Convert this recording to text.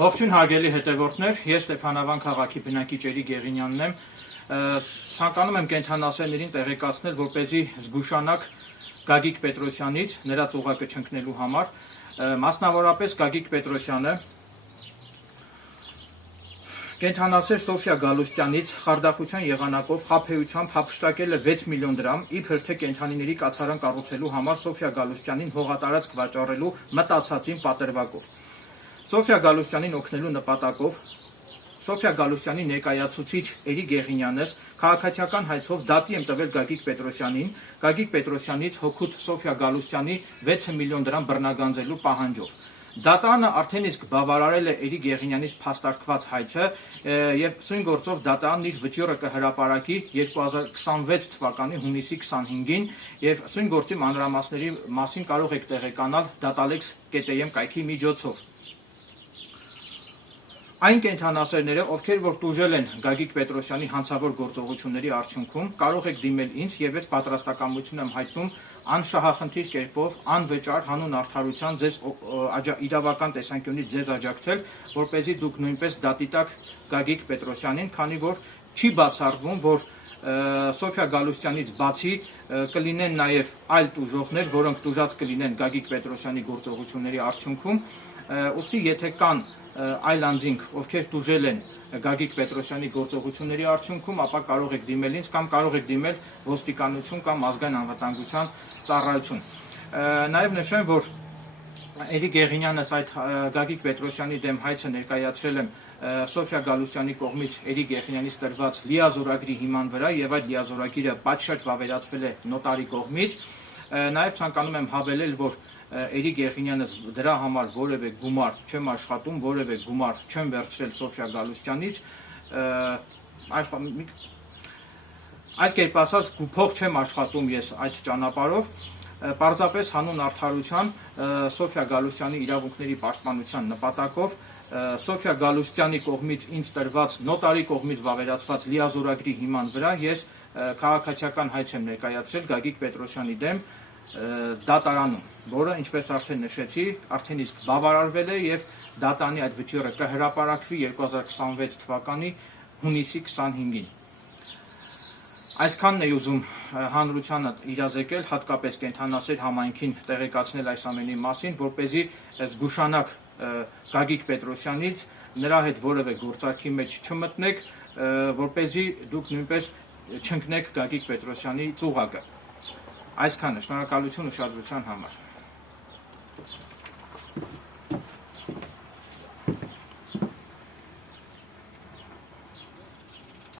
Ողջույն հարգելի հետևորդներ, ես Ստեփանավան քաղաքի բնակիչերի Գեղինյանն եմ, ցանկանում եմ կենդանասերներին տեղեկացնել, որպեսզի զգուշանաք Գագիկ Պետրոսյանից, նրա ծուղակը չընկնելու համար, մասնավորապես Գագիկ Պետրոսյանը կենդանասեր Սոֆիա Գալուստյանից խարդախության եղանակով խաբեությամբ հափշտակել է 6 միլիոն դրամ, իբր թե կենդանիների կացարան կառուցելու համար Սոֆիա Գալուստյանին հողատարածք վաճառելու մտածածին պատրվակով։ Սոֆիա Գալուստյանին օգնելու նպատակով Սոֆիա Գալուստյանի ներկայացուցիչ Էրիկ Գեղինյանս քաղաքացիական հայցով դատի եմ տվել Գագիկ Պետրոսյանին, Գագիկ Պետրոսյանից հօգուտ Սոֆիա Գալուստյանի 6 միլիոն դրամ բռնագանձելու պահանջով։ Դատանը արդեն իսկ բավարարել է Էրիկ Գեղինյանից փաստարկված հայցը եւ սույն գործով դատարանն իր վճիռը կհրապարակի 2026 թվականի հունիսի 25-ին եւ սույն գործի մանրամասների մասին կարող եք տեղեկանալ datalex.am կայքի միջոցով։ Այն կենդանասերները, ովքեր որ տուժել են Գագիկ Պետրոսյանի հանցավոր գործողությունների արդյունքում, կարող եք դիմել ինձ եւ ես պատրաստակամություն եմ հայտնում անշահախնդիր կերպով, անվճար հանուն արդարության ձեզ իրավական տեսանկյունից ձեզ աջակցել, որպեսզի դուք նույնպես դատի տակ Գագիկ Պետրոսյանին, քանի որ չի բացառվում, որ Սոֆիա Գալուստյանից բացի կլինեն նաեւ այլ տուժողներ, որոնք տուժած կլինեն Գագիկ Պետրոսյանի գործողությունների արդյունքում, ուստի եթե կան այլ անձինք, ովքեր տուժել են Գագիկ Պետրոսյանի գործողությունների արդյունքում, ապա կարող եք դիմել ինձ կամ կարող եք դիմել ոստիկանություն կամ ազգային անվտանգության ծառայություն։ Նաև նշեմ, որ Էրիկ Գեղինյանս այդ Գագիկ Պետրոսյանի դեմ հայցը ներկայացրել եմ Սոֆիա Գալուստյանի կողմից Էրիկ Գեղինյանից տրված լիազորագրի հիման վրա եւ այդ լիազորագիրը պատշաճ վավերացվել է նոտարի կողմից։ Նաև ցանկանում եմ հավելել, որ Էրիկ Գեղինյանս դրա համար որևէ գումար չեմ աշխատում, որևէ գումար չեմ վերցրել Սոֆիա Գալուստյանից, այդ կերպ ասած փող չեմ աշխատում ես այդ ճանապարհով, պարզապես հանուն արդարության Սոֆիա Գալուստյանի իրավունքների պաշտպանության նպատակով Սոֆիա Գալուստյանի կողմից ինձ տրված նոտարի կողմից վավերացված լիազորագրի հիման վրա ես քաղաքացիական հայց եմ ներկայացրել Գագիկ Պետրոսյանի դեմ դատարանում, որը ինչպես արդեն նշեցի, արդեն իսկ բավարարվել է եւ դատանի այդ վճիռը կհրապարակվի 2026 թվականի հունիսի 25-ին։ Այսքանն է ուզում հանրությանը իրազեկել, հատկապես կենդանասեր համայնքին տեղեկացնել այս ամենի մասին, որպեսզի զգուշանաք Գագիկ Պետրոսյանից, նրա հետ որևէ գործարքի մեջ չմտնեք, որպեսզի դուք նույնպես չընկնեք Գագիկ Պետրոսյանի ծուղակը։ Այսքանը, շնորհակալություն ուշադրության համար։